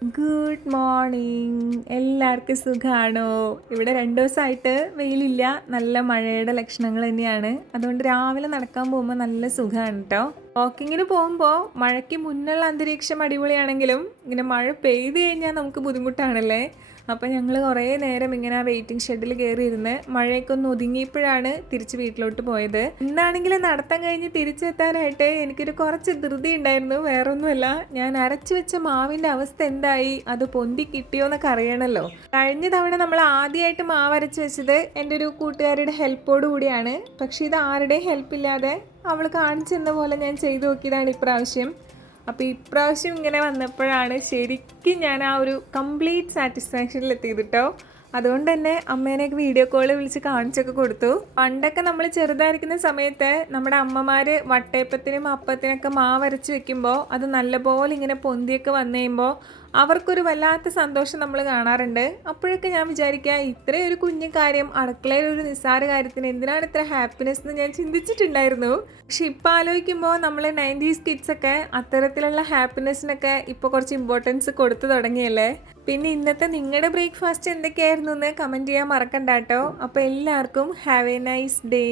Good morning. എല്ലാവർക്കും സുഖമാണോ? ഇവിടെ 2 ദിവസമായിട്ട് വെയിലില്ല, നല്ല മഴയുടെ ലക്ഷണങ്ങൾ തന്നെയാണ്. അതുകൊണ്ട് രാവിലെ നടക്കാൻ പോകുമ്പോൾ നല്ല സുഖമാണ് കേട്ടോ. വാക്കിങ്ങിന് പോകുമ്പോൾ മഴയ്ക്ക് മുന്നുള്ള അന്തരീക്ഷം അടിപൊളിയാണെങ്കിലും ഇങ്ങനെ മഴ പെയ്ത് കഴിഞ്ഞാൽ നമുക്ക് ബുദ്ധിമുട്ടാണല്ലേ. അപ്പം ഞങ്ങൾ കുറേ നേരം ഇങ്ങനെ വെയിറ്റിംഗ് ഷെഡിൽ കയറിയിരുന്ന് മഴയൊക്കെ ഒന്ന് ഒതുങ്ങിയപ്പോഴാണ് തിരിച്ച് വീട്ടിലോട്ട് പോയത്. ഇന്നാണെങ്കിൽ നടത്തം കഴിഞ്ഞ് തിരിച്ചെത്താനായിട്ട് എനിക്കൊരു കുറച്ച് ധൃതി ഉണ്ടായിരുന്നു. വേറൊന്നുമല്ല, ഞാൻ അരച്ചു വെച്ച മാവിൻ്റെ അവസ്ഥ എന്തായി, അത് പൊന്തി കിട്ടിയോ എന്നൊക്കെ അറിയണമല്ലോ. കഴിഞ്ഞ തവണ നമ്മൾ ആദ്യമായിട്ട് മാവ് അരച്ച് വെച്ചത് എൻ്റെ ഒരു കൂട്ടുകാരിയുടെ ഹെൽപ്പോട് കൂടിയാണ്. പക്ഷേ ഇത് ആരുടെയും ഹെൽപ്പില്ലാതെ അവൾ കാണിച്ചെന്ന പോലെ ഞാൻ ചെയ്തു നോക്കിയതാണ് ഇപ്രാവശ്യം. അപ്പോൾ ഇപ്രാവശ്യം ഇങ്ങനെ വന്നപ്പോഴാണ് ശരിക്കും ഞാൻ ആ ഒരു കംപ്ലീറ്റ് സാറ്റിസ്ഫാക്ഷനിലെത്തിയത് കേട്ടോ. അതുകൊണ്ട് തന്നെ അമ്മേനെയൊക്കെ വീഡിയോ കോൾ വിളിച്ച് കാണിച്ചൊക്കെ കൊടുത്തു. പണ്ടൊക്കെ നമ്മൾ ചെറുതായിരിക്കുന്ന സമയത്ത് നമ്മുടെ അമ്മമാർ വട്ടയപ്പത്തിനും അപ്പത്തിനൊക്കെ മാവരച്ച് വെക്കുമ്പോൾ അത് നല്ലപോലെ ഇങ്ങനെ പൊന്തിയൊക്കെ വന്നു കഴിയുമ്പോൾ അവർക്കൊരു വല്ലാത്ത സന്തോഷം നമ്മൾ കാണാറുണ്ട്. അപ്പോഴൊക്കെ ഞാൻ വിചാരിക്കുക, ഇത്രയും ഒരു കുഞ്ഞു കാര്യം, അടുക്കളയിൽ ഒരു നിസ്സാര കാര്യത്തിന് എന്തിനാണ് ഇത്ര ഹാപ്പിനെസ് എന്ന് ഞാൻ ചിന്തിച്ചിട്ടുണ്ടായിരുന്നു. പക്ഷെ ഇപ്പം ആലോചിക്കുമ്പോൾ നമ്മൾ 90s കിഡ്സൊക്കെ അത്തരത്തിലുള്ള ഹാപ്പിനെസ്സിനൊക്കെ ഇപ്പോൾ കുറച്ച് ഇമ്പോർട്ടൻസ് കൊടുത്തു തുടങ്ങിയല്ലേ. പിന്നെ ഇന്നത്തെ നിങ്ങളുടെ ബ്രേക്ക്ഫാസ്റ്റ് എന്തൊക്കെയായിരുന്നു എന്ന് കമൻറ്റ് ചെയ്യാൻ മറക്കണ്ട കേട്ടോ. അപ്പോൾ എല്ലാവർക്കും ഹാവ് എ നൈസ് ഡേ.